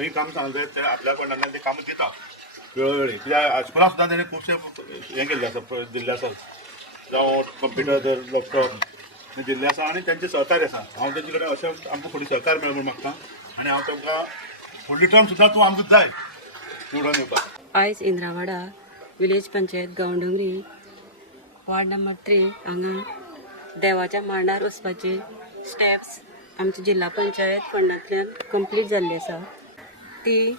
खंय काम सांगले ते आपल्या कोणाकडे ते काम दिता वेळोवेळी कित्याक हायस्कुलाक सुद्दां तेणें खुबशे हें केल्लें आसा दिल्लें आसा जावं कंप्युटर जर लॅपटॉप दिल्लें आसा आनी तेंचें सहकार्य आसा हांव तेंचे कडेन अशें आमकां फुडें सहकार्य मेळ्ळें म्हूण मागता आनी हांव तुमकां फुडली टर्म सुद्दां तूं आमकां जाय निवडून येवपाक। आयज Indrawada village panchayat Gaondongri ward number 3 हांगा देवाच्या मांडार वचपाचे स्टेप्स आमच्या जिल्हा पंचायत फंडांतल्यान कंप्लीट जाल्ली आसा। ती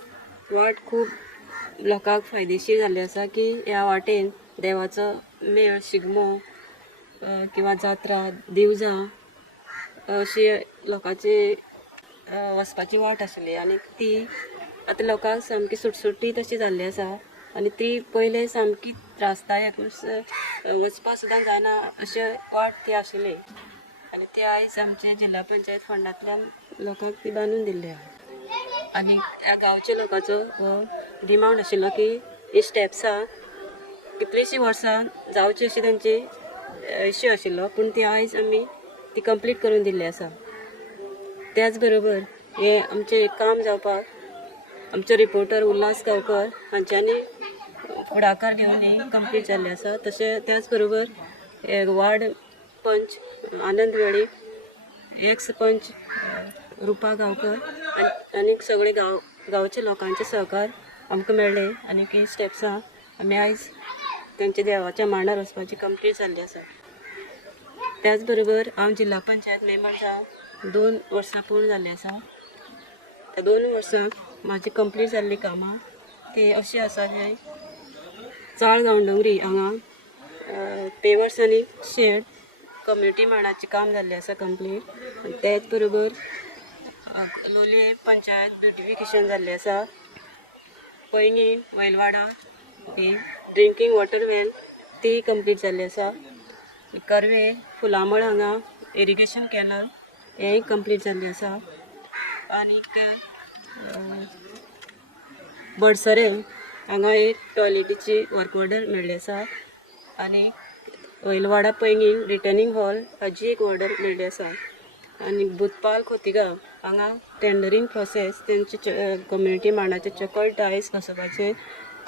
वाट खूब लोकांक फायदेशीर जाल्ली आसा की ह्या वाटेन देवाचो मेळ शिगमो किंवा जात्रा दिवजां अशी लोकांची वचपाची वाट आशिल्ली आनी ती आतां लोकांक सामकी सुटसुटीत अशी जाल्ली आसा आनी ती पयले सामकी त्रासदायक वचपाक सुद्दां जायना अशें वाट ती आशिल्ली आनी ती आयज आमचे जिल्हा पंचायत फंडांतल्यान लोकांक ती बांदून दिल्ली आहा। आनी ह्या गांवच्या लोकांचो हो डिमांड आशिल्लो की ही स्टेप्सां कितलींशीं वर्सां जावची अशी तांची इश्यू आशिल्लो पूण ती आयज आमी ती कंप्लीट करून दिल्ली आसा। त्याच बरोबर हे आमचें काम जावपाक आमचे रिपोर्टर उल्हास गांवकर हांच्यांनी फुडाकार घेवन ही कंप्लीट जाल्ली आसा। तशें त्याच बरोबर वार्ड पंच आनंद वेळी एक्स पंच रुपा गांवकर आनी सगळे गांवच्या लोकांचे सहकार आमकां मेळ्ळे आनी ही स्टेप्सां आमी आयज तेंच्या देवाच्या मांडार वचपाची कंप्लीट जाल्ली आसा। त्याच बरोबर हांव जिल्हा पंचायत मेंबर जावन 2 वर्सां पूर्ण जाल्ली आसा। त्या 2 वर्सांक म्हाजी कंप्लीट जाल्ली कामां ती अशी आसा की चाळ गांवडोंगरी हांगा पेवर्स आनी शेड कम्युनिटी मांडाचें काम जाल्लें आसा कंप्लीट आनी तेच बरोबर लोलये पंचायत ब्युटिफिकेशन जाल्लें आसा। पैंगी वैलवाडा ही ड्रिंकींग वॉटर वेल ती कंप्लीट जाल्ली आसा। करवे फुलामळ हांगा इरिगेशन कॅनल हेंय कंप्लीट जाल्लें आसा। आनीक बडसरे हांगा एक टॉयलेटीची वर्क ऑर्डर मेळ्ळी आसा आनी वैलवाडा पैंगी रिटर्निंग हॉल हाजी एक ऑर्डर मेळ्ळी आसा। आनी बुधपाल खोतिगांव हांगा टेंडरींग प्रोसेस तेंचे कम्युनिटी मांडाचे चकल टायल्स बसोवपाचे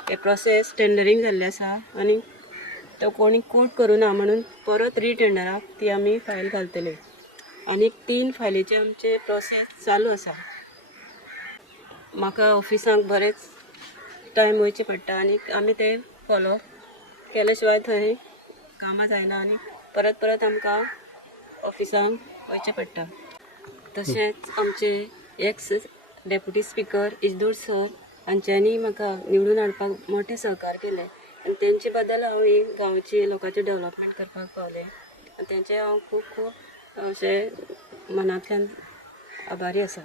हे प्रोसेस टेंडरींग जाल्ले आसा आनी तो कोणी कोट करूना म्हणून परत रिटेंडराक ती आमी फायल घालतले आनी 3 फायलीचे आमचे प्रोसेस चालू आसा। म्हाका ऑफिसांक बरेच टायम वयचे पडटा आनी आमी ते फॉलो केल्या शिवाय थंय कामां जायना आनी परत परत आमकां ऑफिसांक वयचें पडटा। तशेंच आमचे एक्स डेप्युटी स्पीकर इजदूर सर हांच्यांनी म्हाका निवडून हाडपाक मोठें सहकार केलें आनी तेंचे बद्दल हांव ही गांवची लोकांचें डेवलॉपमेंट करपाक पावलें आनी तेंचे हांव खूब खूब अशें मनांतल्यान आभारी आसा।